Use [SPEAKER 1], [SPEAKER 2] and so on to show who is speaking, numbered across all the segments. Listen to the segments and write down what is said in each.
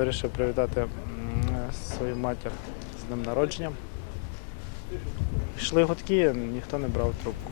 [SPEAKER 1] вирішив привітати свою матір з днем народження. Йшли гудки, ніхто не брав трубку.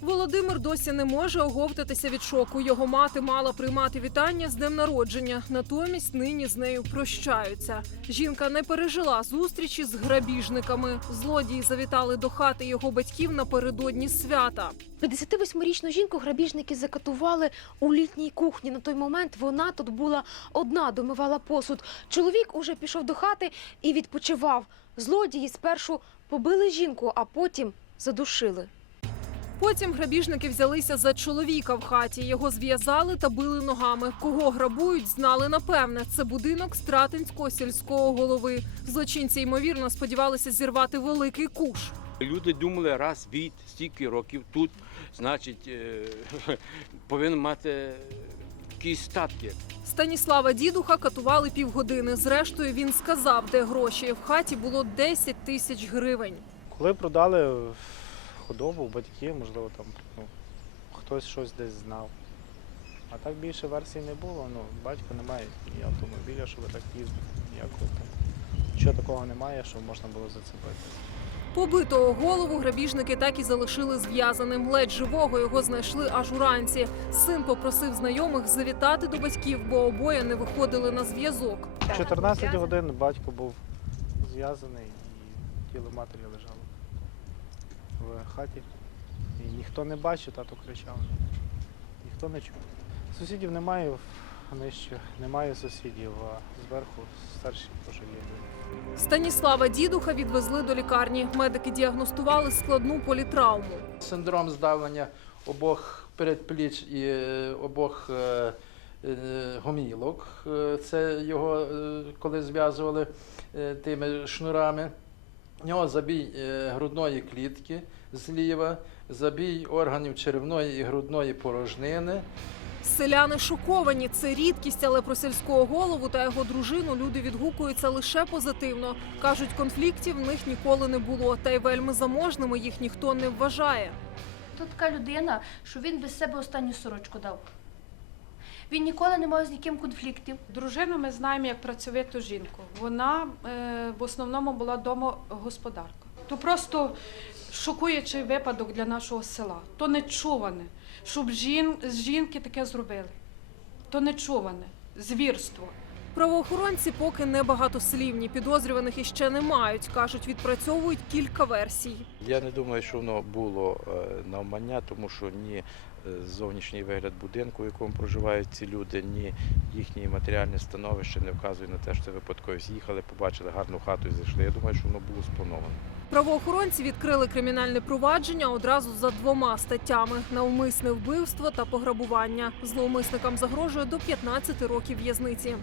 [SPEAKER 2] Володимир досі не може оговтатися від шоку. Його мати мала приймати вітання з днем народження. Натомість нині з нею прощаються. Жінка не пережила зустрічі з грабіжниками. Злодії завітали до хати його батьків напередодні свята.
[SPEAKER 3] 58-річну жінку грабіжники закатували у літній кухні. На той момент вона тут була одна, домивала посуд. Чоловік уже пішов до хати і відпочивав. Злодії спершу побили жінку, а потім задушили.
[SPEAKER 2] Потім грабіжники взялися за чоловіка в хаті. Його зв'язали та били ногами. Кого грабують, знали напевне. Це будинок стратинського сільського голови. Злочинці ймовірно сподівалися зірвати великий куш.
[SPEAKER 4] Люди думали, раз від стільки років тут, значить, е, повинен мати якісь статки.
[SPEAKER 2] Станіслава дідуха катували півгодини. Зрештою, він сказав, де гроші. В хаті було 10 тисяч гривень.
[SPEAKER 1] Коли продали худобу, батьки, можливо, там ну, хтось щось десь знав. А так більше версій не було. Ну, батько не має ні автомобіля, щоб так їздити, ніякого там. Нічого такого немає, що можна було зацепити.
[SPEAKER 2] Побитого голову грабіжники так і залишили зв'язаним. Ледь живого його знайшли аж уранці. Син попросив знайомих завітати до батьків, бо обоє не виходили на зв'язок.
[SPEAKER 1] 14 годин батько був зв'язаний і тіло матері лежало в хаті. І ніхто не бачив, тато кричав. Ніхто не чув. Сусідів немає нижче, немає сусідів, а зверху старші люди.
[SPEAKER 2] Станіслава дідуха відвезли до лікарні. Медики діагностували складну політравму.
[SPEAKER 5] Синдром здавлення обох передпліч і е, обох е, е, гомілок. Це його коли зв'язували тими шнурами. У нього забій е, грудної клітки зліва, забій органів черевної і грудної порожнини.
[SPEAKER 2] Селяни шоковані. Це рідкість, але про сільського голову та його дружину люди відгукуються лише позитивно. кажуть, конфліктів в них ніколи не було, та й вельми заможними їх ніхто не вважає.
[SPEAKER 6] То така людина, що він без себе останню сорочку дав. Він ніколи не мав з ніким конфліктів.
[SPEAKER 7] Дружину ми знаємо як працьовиту жінку. Вона е, в основному була домогосподарка. То просто шокуючий випадок для нашого села. То нечуване, щоб жін, жінки таке зробили. То нечуване, звірство.
[SPEAKER 2] Правоохоронці поки не багатослівні. Підозрюваних іще не мають. кажуть, відпрацьовують кілька версій.
[SPEAKER 4] Я не думаю, що воно було е, навмання, тому що ні е, зовнішній вигляд будинку, в якому проживають ці люди, ні їхнє матеріальне становище не вказує на те, що це випадково з'їхали, побачили гарну хату і зайшли. Я думаю, що воно було сплановано.
[SPEAKER 2] Правоохоронці відкрили кримінальне провадження одразу за двома статтями: навмисне вбивство та пограбування. Зловмисникам загрожує до 15 років в'язниці.